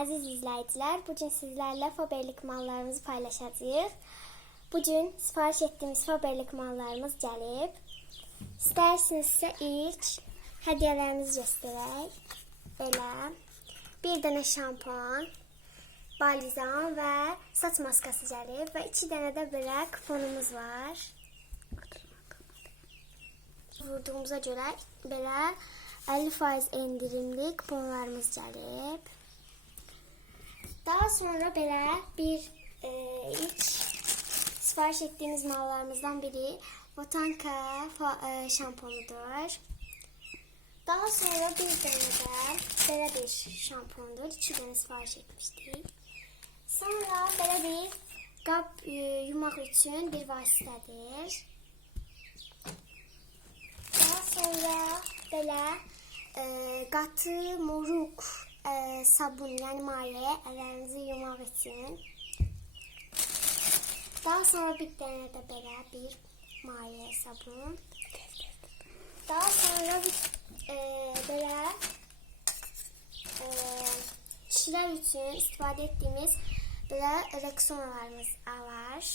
Aziz izleyiciler, bugün sizlerle Faberlik mallarımızı paylaşacağız. Bugün sipariş ettiğimiz Faberlik mallarımız gelip. İstersinizse ilk hediyelerimizi gösterək. Belə bir dənə şampuan, balizan və saç maskası gəlib və iki dənə də belə kuponumuz var. Vurduğumuza görə belə 50% endirimli kuponlarımız gəlib. Daha sonra belə bir e, ilk sipariş ettiğimiz mallarımızdan biri Botanka e, şampuanudur. Daha sonra bir tane de belə bir şampuandır. İki tane sipariş etmiştik. Sonra belə bir qab e, yumaq üçün bir vasitədir. Daha sonra belə e, qatı moruk e, sabun yəni maye əllərinizi yumaq üçün. Daha sonra bir tane de belə bir maye sabun. Daha sonra bir e, belə e, kişilər üçün istifadə etdiyimiz belə Rexonalarımız var.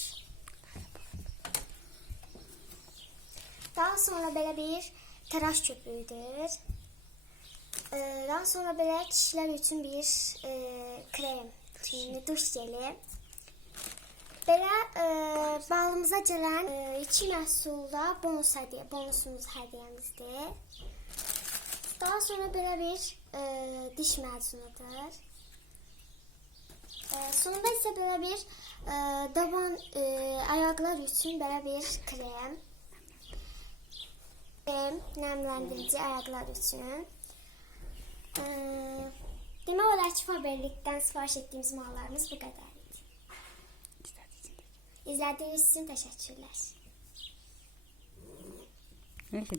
Daha sonra belə bir tıraş köpüğüdür. Ee, daha sonra belə kişilər üçün bir e, krem, kimi duş jeli. Belə e, balımıza gələn e, iki məhsulda bonus hədiyyə, bonusumuz hədiyyəmizdir. Daha sonra belə bir e, diş məcunudur. E, sonunda isə belə bir e, daban e, ayaqlar üçün belə bir krem. Krem, nemlendirici ayaklar için. Ki, Faberlikdən sifariş etdiyimiz mallarımız bu qədər idi. İzlədiyiniz üçün təşəkkürlər. Neyse